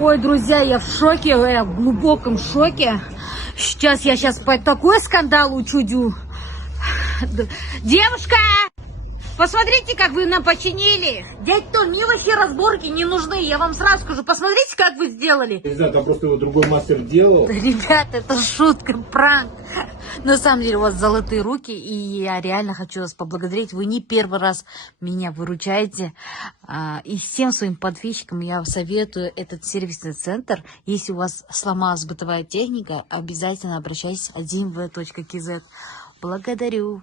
Ой, друзья, я в шоке, я в глубоком шоке. Сейчас я такой скандал учудю. Девушка! Посмотрите, как вы нам починили. Дядь Том, мне вообще разборки не нужны. Я вам сразу скажу, посмотрите, как вы сделали. Не знаю, там просто его другой мастер делал. Ребята, это шутка, пранк. На самом деле у вас золотые руки, и я реально хочу вас поблагодарить. Вы не первый раз меня выручаете. И всем своим подписчикам я советую этот сервисный центр. Если у вас сломалась бытовая техника, обязательно обращайтесь 1v.kz. Благодарю.